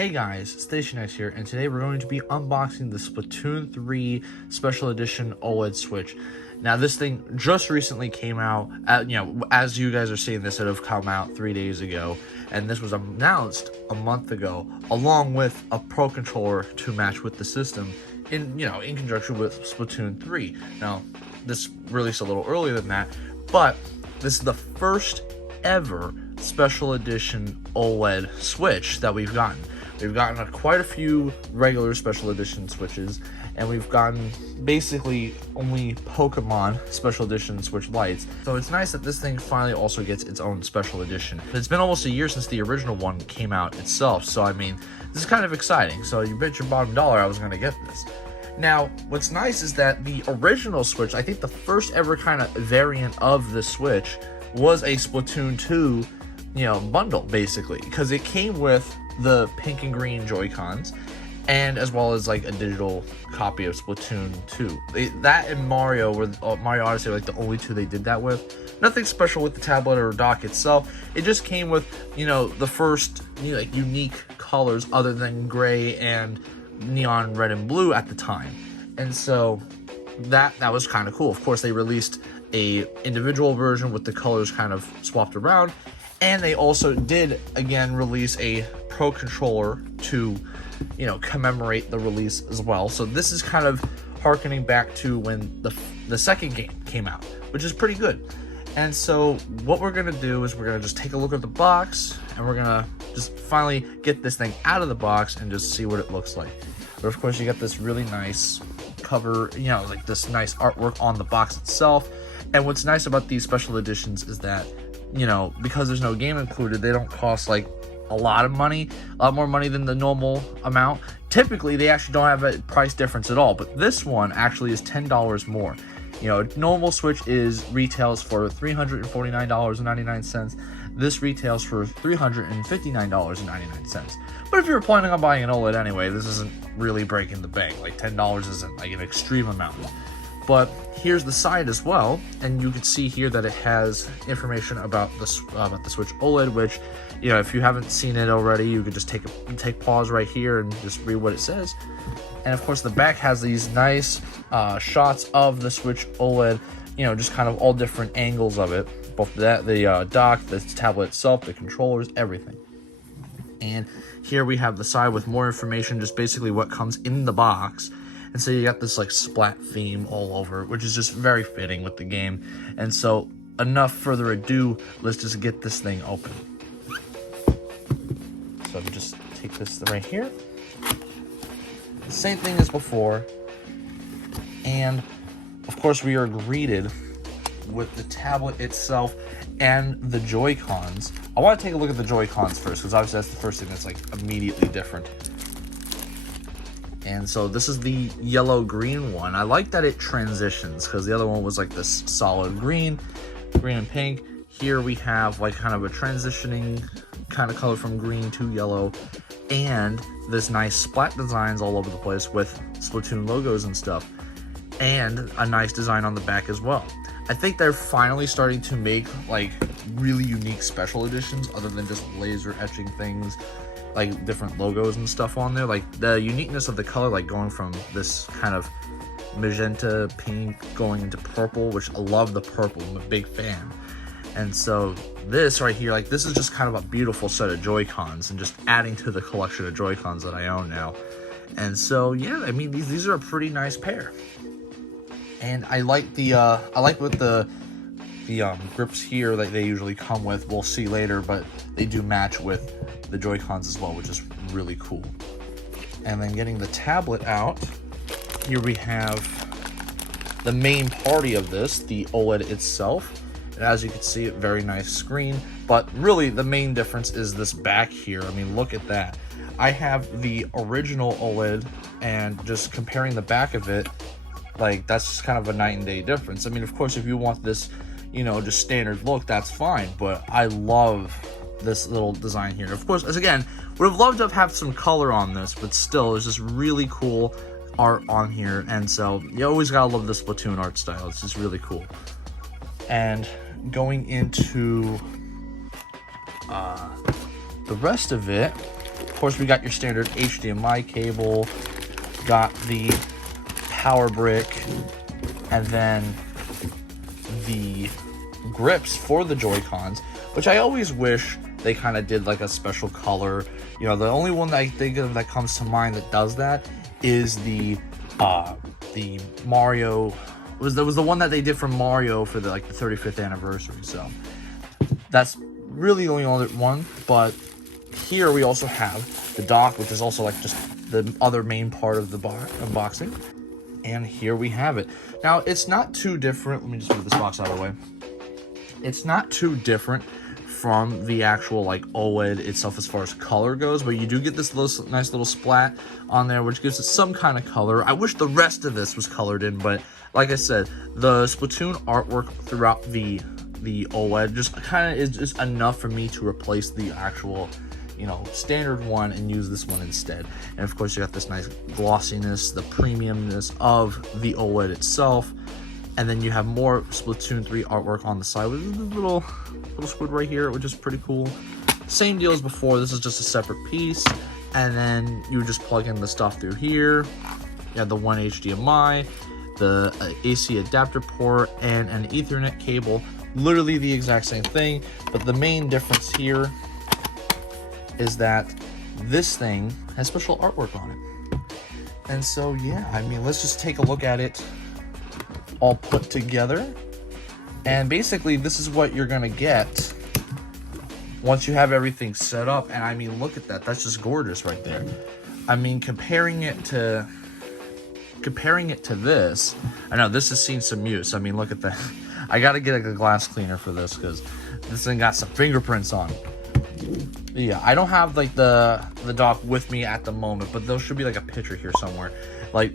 Hey guys, StationX here, and today we're going to be unboxing the Splatoon 3 Special Edition OLED Switch. Now this thing just recently came out, as you guys are seeing this, it have come out 3 days ago, and this was announced a month ago, along with a Pro Controller to match with the system, in conjunction with Splatoon 3. Now, this released a little earlier than that, but this is the first ever Special Edition OLED Switch that we've gotten. We've gotten quite a few regular Special Edition Switches, and we've gotten basically only Pokemon Special Edition Switch Lights. So it's nice that this thing finally also gets its own Special Edition. It's been almost a year since the original one came out itself, so I mean, this is kind of exciting. So you bet your bottom dollar I was going to get this. Now, what's nice is that the original Switch, I think the first ever kind of variant of the Switch, was a Splatoon 2 bundle, basically, because it came with the pink and green Joy-Cons, and as well as like a digital copy of Splatoon 2. That and Mario were Mario Odyssey, like the only two they did that with. Nothing special with the tablet or dock itself. It just came with the first unique colors other than gray and neon red and blue at the time, and so that was kind of cool. Of course, they released a individual version with the colors kind of swapped around, and they also did again release a Pro Controller to commemorate the release as well. So this is kind of harkening back to when the second game came out, which is pretty good. And so what we're gonna do is we're gonna just take a look at the box, and we're gonna just finally get this thing out of the box and just see what it looks like. But of course, you got this really nice cover, like this nice artwork on the box itself. And what's nice about these special editions is that because there's no game included, they don't cost like a lot of money, a lot more money than the normal amount. Typically, they actually don't have a price difference at all, but this one actually is $10 more. Normal Switch retails for $349.99. This retails for $359.99. But if you're planning on buying an OLED anyway, this isn't really breaking the bank. Like $10 isn't like an extreme amount. But here's the side as well, and you can see here that it has information about the Switch OLED, which, if you haven't seen it already, you could just take pause right here and just read what it says. And of course, the back has these nice shots of the Switch OLED, just kind of all different angles of it, both the dock, the tablet itself, the controllers, everything. And here we have the side with more information, just basically what comes in the box. And so you got this like splat theme all over, which is just very fitting with the game. And so enough further ado, let's just get this thing open. So I'm just take this right here. The same thing as before. And of course, we are greeted with the tablet itself and the Joy-Cons. I want to take a look at the Joy-Cons first, because obviously that's the first thing that's like immediately different. And so this is the yellow-green one. I like that it transitions, because the other one was like this solid green and pink. Here we have like kind of a transitioning kind of color from green to yellow, and this nice splat designs all over the place with Splatoon logos and stuff, and a nice design on the back as well. I think they're finally starting to make like really unique special editions other than just laser etching things, like different logos and stuff on there. Like the uniqueness of the color, like going from this kind of magenta pink going into purple, which I love the purple, I'm a big fan. And so this right here, like this is just kind of a beautiful set of Joy-Cons and just adding to the collection of Joy-Cons that I own now. And so yeah, I mean these are a pretty nice pair. And I like what the grips here that they usually come with. We'll see later, but they do match with the Joy-Cons as well, which is really cool. And then getting the tablet out, here we have the main party of this, the OLED itself. And as you can see, a very nice screen, but really the main difference is this back here. I mean, look at that. I have the original OLED, and just comparing the back of it, like that's just kind of a night and day difference. I mean, of course, if you want this, just standard look, that's fine, but I love this little design here. Of course, as again, would have loved to have some color on this, but still, it's just really cool art on here. And so you always gotta love the Splatoon art style. It's just really cool. And going into the rest of it, course, we got your standard HDMI cable, got the power brick, and then the grips for the Joy-Cons, which I always wish they kind of did like a special color. You know, the only one that I think of that comes to mind that does that is the Mario. Was the one that they did for Mario for the 35th anniversary. So that's really the only other one. But here we also have the dock, which is also like just the other main part of the unboxing. And here we have it. Now, it's not too different. Let me just move this box out of the way. It's not too different from the actual like OLED itself as far as color goes, but you do get this nice little splat on there, which gives it some kind of color. I wish the rest of this was colored in, but like I said, the Splatoon artwork throughout the OLED just kind of is just enough for me to replace the actual, you know, standard one and use this one instead. And of course, you got this nice glossiness, the premiumness of the OLED itself. And then you have more Splatoon 3 artwork on the side with this little squid right here, which is pretty cool. Same deal as before. This is just a separate piece. And then you just plug in the stuff through here. You have the one HDMI, the AC adapter port, and an Ethernet cable. Literally the exact same thing. But the main difference here is that this thing has special artwork on it. And so, yeah, I mean, let's just take a look at it all put together. And basically this is what you're gonna get once you have everything set up. And I mean, look at that, that's just gorgeous right there. I mean, comparing it to this, I know this has seen some use. I mean, look at that. I gotta get a glass cleaner for this because this thing got some fingerprints on it. Yeah, I don't have like the dock with me at the moment, but there should be like a picture here somewhere. Like,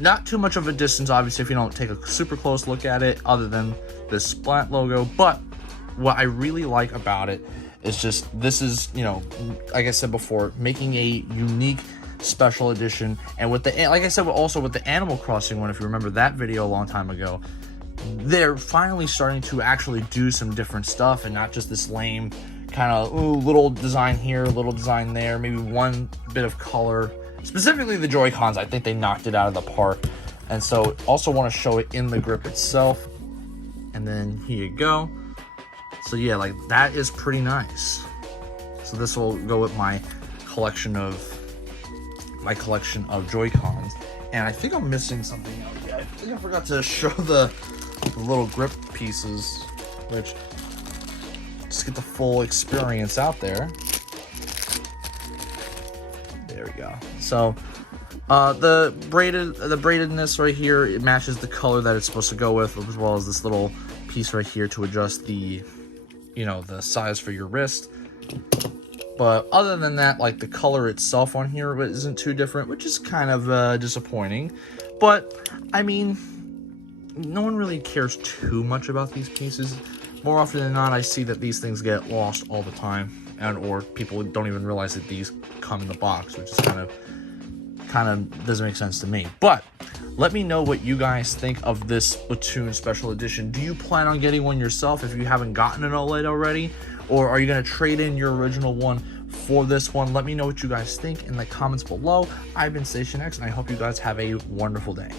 not too much of a distance, obviously, if you don't take a super close look at it, other than the Splat logo. But what I really like about it is just, this is, you know, like I said before, making a unique special edition. And with the, like I said, also with the Animal Crossing one, if you remember that video a long time ago, they're finally starting to actually do some different stuff and not just this lame kind of, ooh, little design here, little design there, maybe one bit of color. Specifically the Joy-Cons, I think they knocked it out of the park. And so also want to show it in the grip itself. And then here you go. So yeah, like that is pretty nice. So this will go with my collection of Joy-Cons. And I think I'm missing something else. Yeah, I think I forgot to show the little grip pieces, which just get the full experience out there. There we go. So the braidedness right here, it matches the color that it's supposed to go with, as well as this little piece right here to adjust the, you know, the size for your wrist. But other than that, like the color itself on here isn't too different, which is kind of disappointing. But I mean, no one really cares too much about these pieces. More often than not, I see that these things get lost all the time, or people don't even realize that these come in the box, which is kind of doesn't make sense to me. But let me know what you guys think of this Splatoon special edition. Do you plan on getting one yourself if you haven't gotten an OLED already? Or are you going to trade in your original one for this one? Let me know what you guys think in the comments below. I've been Station X, and I hope you guys have a wonderful day.